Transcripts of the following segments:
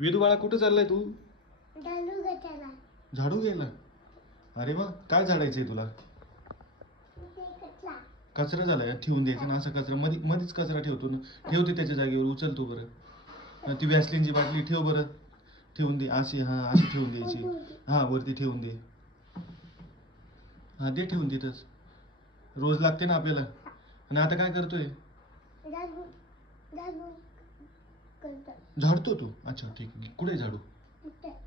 वेदू बाळा कुठे चाललाय तू? झाडू घ्यायला. झाडू घ्यायला? अरे वा, काय झाडायचंय तुला? कचरा झालाय, ठेवून द्यायचा ना. असा कचरा मध्येच कचरा ठेवतो ना. ठेवते त्याच्या जागेवर, उचलतो बरं. ती व्हॅसलिनची बाटली ठेव बरं. ठेवून दे अशी, हा अशी ठेवून द्यायची. हा वरती ठेवून दे. हा दे ठेवून तिथंच. रोज लागते ना आपल्याला. आणि आता काय करतोय? झाडतो तू? अच्छा ठीक आहे. कुठे झाडू?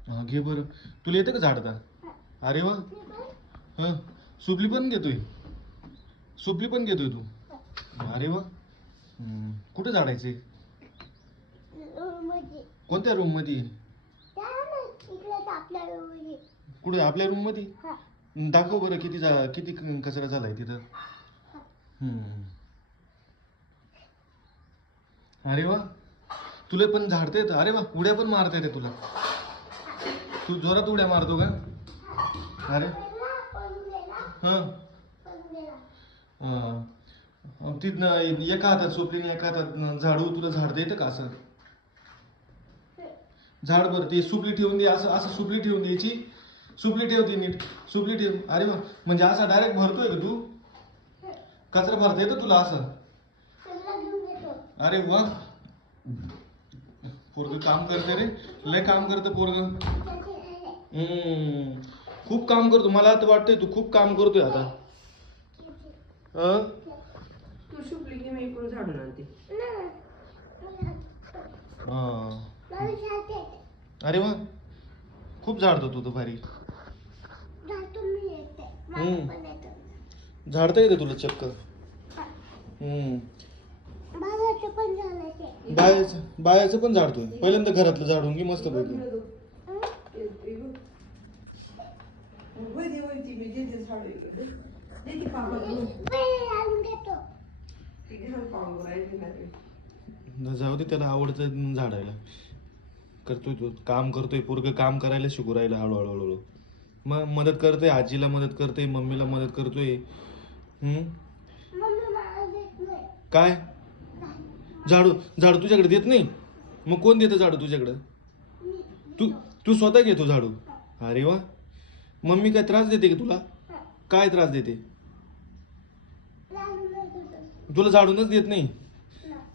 हा घे बरं. तुला येतं का झाडता? अरे वा. हा सुपली पण घेतोय? सुपली पण घेतोय तू? अरे वा. कुठे झाडायचे? कोणत्या रूम मध्ये? कुठे? आपल्या रूम मध्ये? दाखव बरं किती कचरा झालाय तिथं. अरे वा, तुला पण झाडता येतं? अरे वा, उड्या पण मारता येते तुला? तू जोरात उड्या मारतो का? अरे हा. तिथनं एका हातात सोपलीने एका हातात झाडू. तुला झाडता येतं का असं? झाड बरं. ते सुपली ठेवून दे. असं असं सुपली ठेवून द्यायची. सुपली ठेवते नीट. सुपली ठेव. अरे वा, म्हणजे असा डायरेक्ट भरतोय का तू? कचरा भरता येतं तुला असं? अरे वा, पोरग काम करते रे. लय काम करतं पोरग. खूप काम करतो. मला आता वाटतंय तू खूप काम करतोय आता. तू शुकली की मी इकडून झाडून आणते. अरे वा, खूप झाडतो तू तर भारी. झाडता येतं तुला चक्क. बायाचं पण झाडतोय. पहिल्यांदा घरातलं झाडून घे मस्त पैकी. जाऊ दे, त्याला आवडतं झाडायला. करतोय तो, काम करतोय. पोरगं काम करायला शिकू राहिला हळूहळू हळूहळू. मग मदत करतोय, आजीला मदत करतोय, मम्मीला मदत करतोय. काय झाडू? झाडू तुझ्याकडे देत नाही? मग कोण देतं झाडू तुझ्याकडं? तू तू स्वतः घेतो झाडू? अरे वा. मम्मी काय त्रास देते का तुला? काय त्रास देते? तुला झाडूनच देत नाही?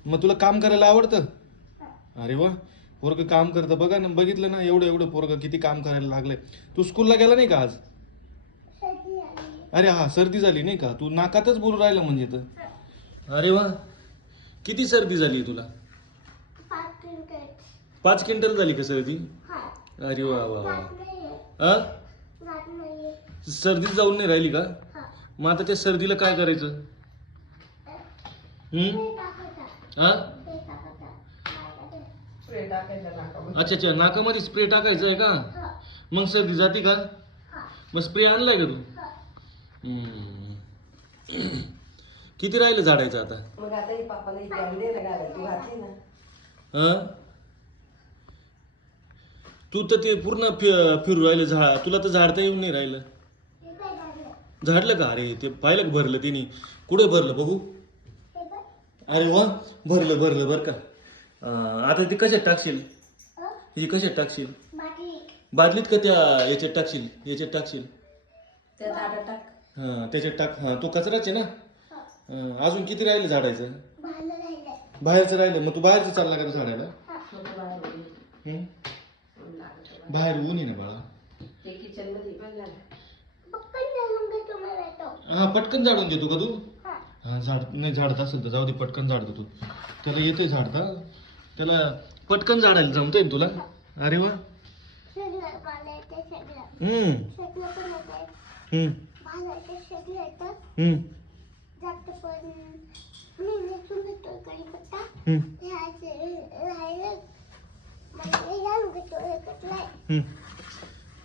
मग तुला काम करायला आवडतं? अरे वा, पोरगं काम करतं. बघा ना, बघितलं ना, एवढं एवढं पोरगं किती काम करायला लागलंय. तू स्कूलला गेला नाही का आज? अरे हा, सर्दी झाली नाही का? तू नाकातच बोलू राहिला म्हणजे तर. अरे वा, किती सर्दी झाली तुला? 5 क्विंटल झाली का सर्दी? अरे वा वा वा. सर्दीत जाऊन नाही राहिली का? मग आता त्या सर्दीला काय करायचं? अच्छा अच्छा, नाकामध्ये स्प्रे टाकायचा आहे का? मग सर्दी जाते का? मग स्प्रे आणलाय का तू? किती राहिलं झाडायचं आता? तू तर ते पूर्ण फिरू राहिलं. तुला तर झाडता येऊन नाही राहिलं. झाडलं का? अरे ते पाहिलं का भरलं तिने? कुठे भरलं बघू? अरे वा, भरलं भरलं बरं का. आता ती कशात टाकशील? ही कशात टाकशील? बादलीत का त्या याच्यात टाकशील? याच्यात टाकशील? हा त्याच्यात टाक. हा तो कचराच आहे ना. अजून किती राहिलं झाडायचं? बाहेरचं राहिलं. मग तू बाहेरचं चालला का झाडायला? बाहेर ऊन आहे ना बाळा. हा पटकन झाडून देतो का तू? हा झाड नाही झाडत असेल तर जाऊ दे, पटकन झाडतो तू. त्याला येतंय झाडता. त्याला पटकन झाडायला जमतंय तुला? अरे वा.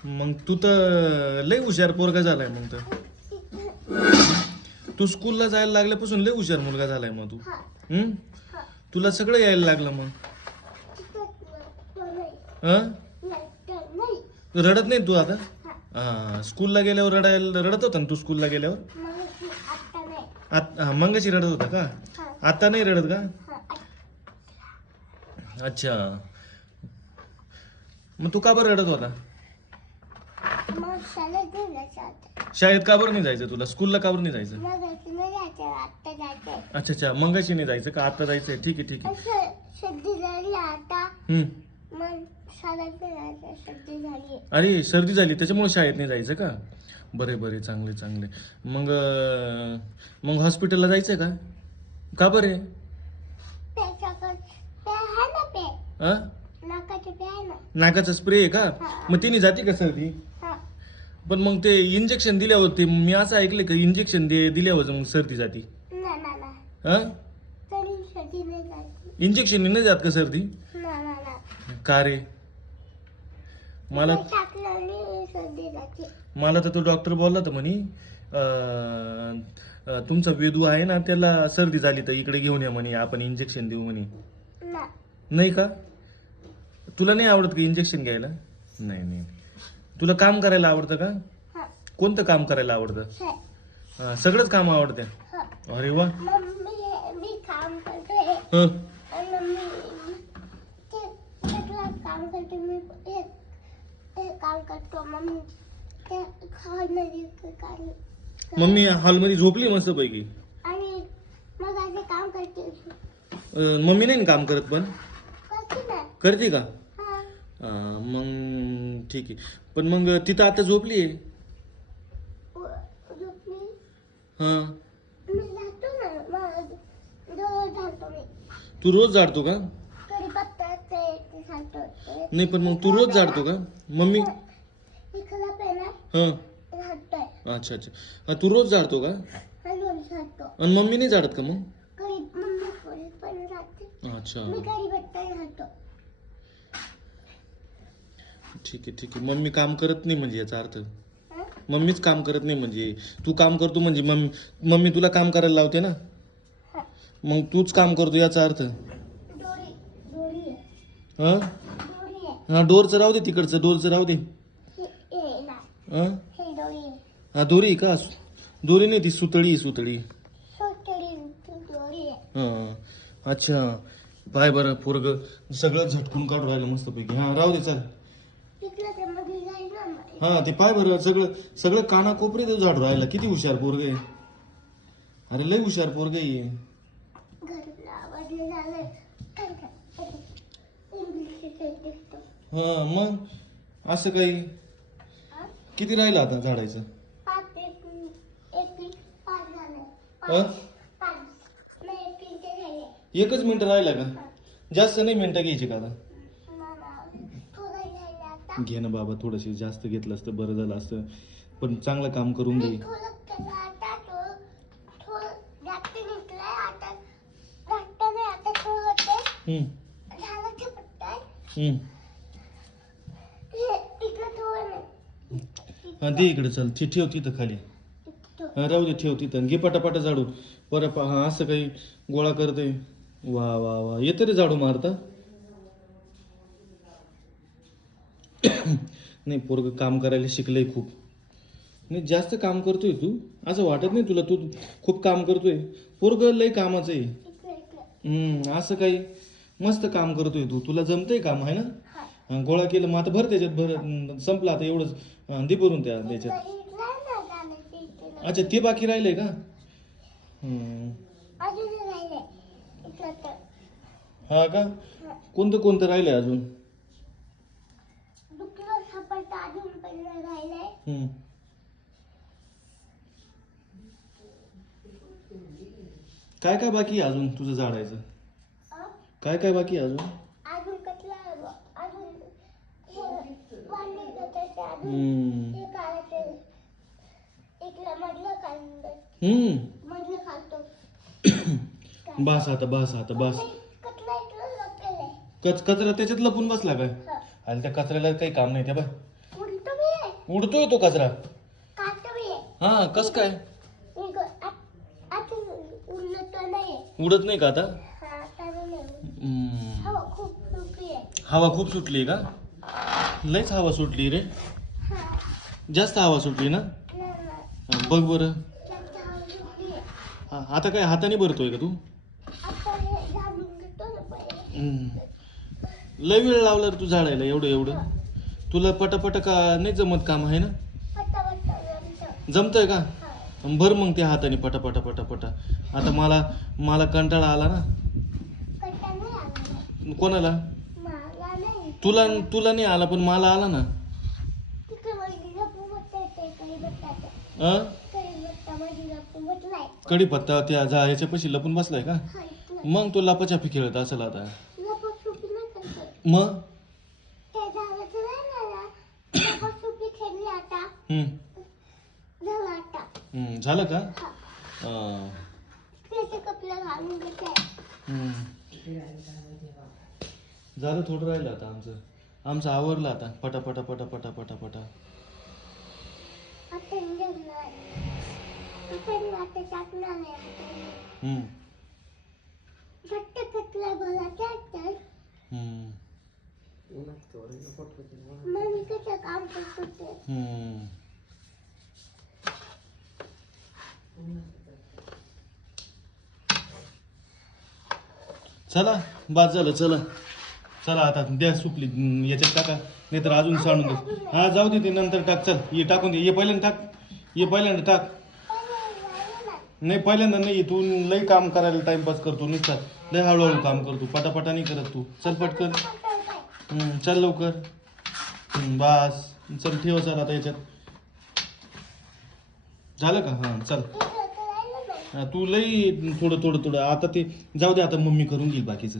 मग तू तर लय हुशार पोरगा झालाय मग तर. तू स्कूलला जायला लागल्यापासून लय हुशार मुलगा झालाय मग तू. तुला सगळं यायला लागलं मग. रडत नाही तू आता? हा, स्कूलला गेल्यावर रडत होता ना तू? स्कूलला गेल्यावर मंगाशी रडत होता का? आता नाही रडत का? अच्छा. मग तू का बरं रडत होता? मग शाळेत जायचं आता. शाळेत का बरं नाही जायचं तुला? स्कूलला का बरं नाही जायचं? मग नाही जायचं, आत्ता जायचंय. अच्छा अच्छा, मंगाशी नाही जायचं का आता जायचंय? ठीक आहे ठीक आहे. असं सर्दी झाली आता, मग शाळेत नाही जायचं, सर्दी झाली. अरे सर्दी झाली त्याच्यामुळे शाळेत नाही जायचं का? बरे बरे, चांगले चांगले. मग मग हॉस्पिटलला जायचंय का? का बरे? त्याच्याकडे पे आहे ना, पे हा, नाकाचे पे आहे ना. नाकाचा स्प्रे आहे का? हा. मग तिने जाते का सर्दी? हा, पण मग ते इंजेक्शन दिल्यावर ते मी असं ऐकलं का इंजेक्शन दिल्यावर मग सर्दी जाती? ना ना ना, हा, तरी सर्दी नाही जायची. इंजेक्शन नाही जात का सर्दी? ना ना ना, का रे? मला टाकलं आणि सर्दी जाते. मला तर तो डॉक्टर बोलला तर म्हणे तुमचा वेदू आहे ना त्याला सर्दी झाली तर इकडे घेऊन या म्हणे, आपण इंजेक्शन देऊ म्हणे. ना, नाही का? तुला नाही आवडत का इंजेक्शन घ्यायला? नाही नाही. तुला काम करायला आवडतं का? हा, कोणतं काम करायला आवडतं? है. सगळंच काम आवडतं. हा. अरे वा. मी काम करतोय हं. आणि मी ते सगळं काम करते. मी हे काम करतो. मम्मी ते हॉलमध्ये काम मम्मी हॉलमध्ये झोपली मस्त पैकी. आणि मग असे काम करते. मम्मी नाही ना काम करत पण करते ना. करते का? हा, मग ठीक आहे. पण मग तिथं आता झोपली आहे. झोपली. हां, मी जातो ना, मग दररोज जातो मी. तू रोज झाडतो का? कढीपत्ता ते सांगतो. नाही पण मग तू रोज झाडतो का? मम्मी इकडं पेना हां, राहतोय. अच्छा अच्छा. तू रोज झाडतो का? हलवून सांगतो. आणि मम्मी नाही झाडत का मग? मम्मी पोळी पण राहते. अच्छा, मी कढीपत्ता राहतो. ठीक आहे ठीक आहे. मम्मी काम करत नाही म्हणजे याचा अर्थ हं? मम्मीच काम करत नाही म्हणजे तू काम करतो म्हणजे मम्मी तुला काम करायला लावते ना, हा. मग तूच काम करतो याचा अर्थ. दोरी दोरी आहे. हां दोरी आहे. हां, डोरचं राहू दे, तिकडचं डोरचं राहू दे. हे ना, हां, हे दोरी आहे. हा दोरी आहे का? दोरी नाही ती सुतळी आहे, सुतळी. सोतडी दोरी आहे. हां, अच्छा. पाय बरं पोरग सगळं झटकून काढून राहिलं मस्तपैकी. हां राहू दे चल. तिकडं ते मध्ये जाईल ना. हां ते पाय बरं सगळं सगळं कानाकोपरे ते झाडून राहिलं. किती हुशार पोरग आहे. अरे लय हुशार पोरग आहे. घराला आवाजले झालंय. काय काय इंग्लिश शिकतो. हां मग असं काही किती राहिलं आता झाडायचं? 5 1 5 झाले. हां, 5 नाही 3 ते झाले. एकच मिनिट राहिला का? जास्त नाही मिनिटं घ्यायची का आता? थोडं राहिले आता. घे ना बाबा, थोडंशी जास्त घेतलं असतं बरं झालं असतं. पण चांगलं काम करून घे. थोडं केलं आता. थोडं जास्त निघलंय आता. जास्त नाही आता थोडं ते झालं ते पटतंय. हे इकडं थोडं नाही. हां दे इकडे चल. ठेव तिथं खाली. हां राहू दे, ठेव तिथं. घे पटापटा झाडून. परत हां असं काही गोळा करते. वा वा वा, येतं रे झाडू मारता. नाही पोरग काम करायला शिकलंय खूप. नाही जास्त काम करतोय तू, असं वाटत नाही तुला? तू खूप काम करतोय. पोरग लय कामाचं आहे. इकडे असं काही मस्त काम करतोय तू. तुला जमतंय काम आहे ना? हा. गोळा केलं मग आता भर त्याच्यात. भर संपला आता एवढंच. दे भरून त्याच्यात. इकडं ना जाण्याचं इकडं. अच्छा ते बाकी राहिलंय का? अजून राहिले इकडं तर. हा का? कोणतं कोणतं राहिलंय अजून? दुखलं सापडतं अजून पण राहिलंय. काय काय बाकी आहे अजून तुझं झाडायचं? काय काय बाकी आहे अजून? अजून कसलं आहे बघ. अजून हे वांगे गटाचे अजून हम्म. हे काढायचं. इकडं मधलं काढलं. मधलं काढतो. बस आता बस आता बस. कसलं इकडं लपलेलं आहे. कचरा त्याच्यात लपून बसला काय? हा. आणि त्या कचऱ्याला काही काम नाही त्या बाय. उलटं बी आहे. उडतोय तो कचरा. काढतं बी आहे. हा कस काय? आता उलट नाही आहे. उडत नाही का आता? हा, आता नाही. हवा खूप सुटली आहे. हवा खूप सुटली का? लयच हवा सुटली रे. हा, जास्त हवा सुटली ना? नाही. बघ बरं. जास्त हवा सुटली आहे. हा, आता काय हाताने भरतोय का तू? आता हे झाडून घेतो ना पहिले. लय वेळ लावला रे तू झाडायला एवढं एवढं. तुला पटापट का नाही जमत काम आहे ना? पट्टा पट्टा जमतं. जमतंय का? हा. भर मग ते हाताने पटापटा पटापटा. आता मला कंटाळा आला ना. कट्टा नाही आला. कोणाला? मला नाही. तुला नाही आला पण मला आला ना. तिकडे वहिनीला पुमटता येते कढीपत्त्याचं. कढीपत्तामध्ये लपून बसलाय. कढीपत्ता त्या याच्यापाशी लपून बसलाय का? हा, इथलं. मग तो लपाछपी खेळत असेल आता. लपाछपी नाही करत. मग त्या झाडाचं नाही झाला. लपाछपी खेळली आता. झालं आता. झालं का? हा. त्याचे कपडे घालून घेतले. झालं थोडं राहिलं आता आमचं आवरलं आता पटापटा पटापटा पटापटा. आता निघणार. आता टाकणार आहे. घट्ट कटला भला त्यात. मग कसं काम करतो ते. चला बाद झालं. चला आता द्या सुपली याच्यात टाका नाही तर अजून सांडून दे. हा जाऊ दे ते नंतर टाक. चल ये टाकून दे. ये पहिल्यांदा टाक. नाही पहिल्यांदा नाही. तू लई काम करायला टाइमपास करतो नुसता. लय हळूहळू काम करतो पटापटा नाही करत तू. चल पटकन. चल लवकर. बस चल ठेव. चल आता याच्यात झालं का? हां चल. तू लई थोडं आता ते जाऊ दे. आता मम्मी करून घेईल बाकीचं.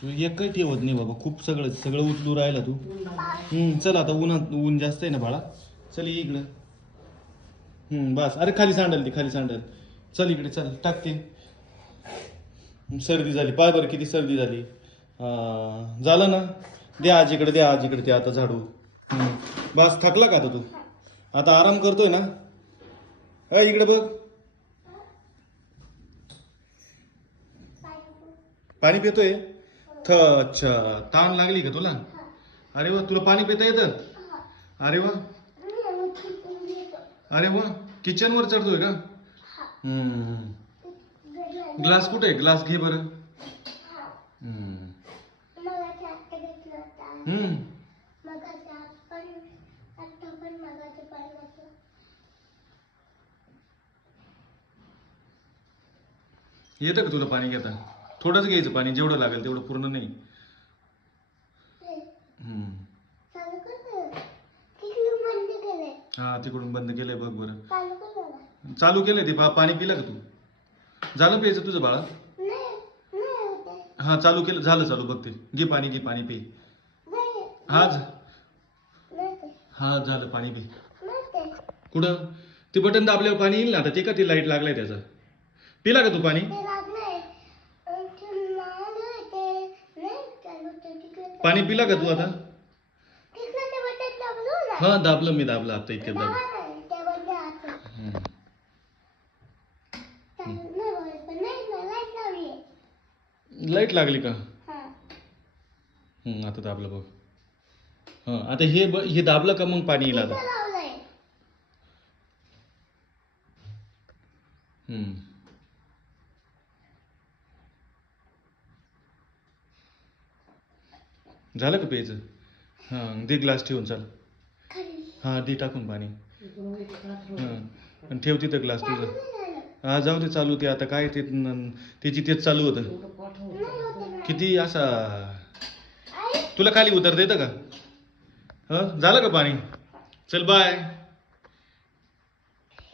तू एकही ठेवत नाही बाबा. खूप सगळं उचलू राहिला तू. चल आता ऊन जास्त आहे ना बाळा. चल ये इकडं. बस. अरे खाली सांडल. चल इकडे चल टाकते. सर्दी झाली पाय बरं किती सर्दी झाली. झालं ना? द्या आजीकडे ते आता झाडू. बस थकला का आता तू? आता आराम करतोय ना? इकडे बघ. पाणी पितोय? अच्छा ताण लागली का तुला? अरे वा तुला पाणी पिता येतं? अरे वा किचनवर चढतोय का? ग्लास कुठे आहे? ग्लास घे बरं. येतं का तुला पाणी घेता? थोडंच घ्यायचं पाणी. जेवढं लागेल तेवढं पूर्ण नाही. हा तिकडून बंद केलंय बघ बरं. चालू केलंय ते. पाणी पिलं का तू? झालं प्यायचं तुझं बाळा? हा चालू केलं. झालं चालू बघ ते. घे पाणी पे. हा झालं पाणी पे. कुठं? ते बटन दाबल्यावर पाणी येईल ना आता. ते का ते लाईट लागलाय त्याचा? पिला का तू पाणी? पाणी पिला का तू आता? हा दाबलं मी आता इतक्यात दाबलं. लाईट लागली का? आता दाबलं बघ. आता हे दाबलं का मग पाणी येईल आता. झालं का प्यायचं? दे ग्लास ठेवून. चाल दे टाकून पाणी. आणि ठेव तिथं ग्लास तुझा. जाऊ दे चालू. ते आता काय त्याची तेच चालू होतं. किती असा तुला खाली उतरता येतं का? झालं का पाणी? चल बाय.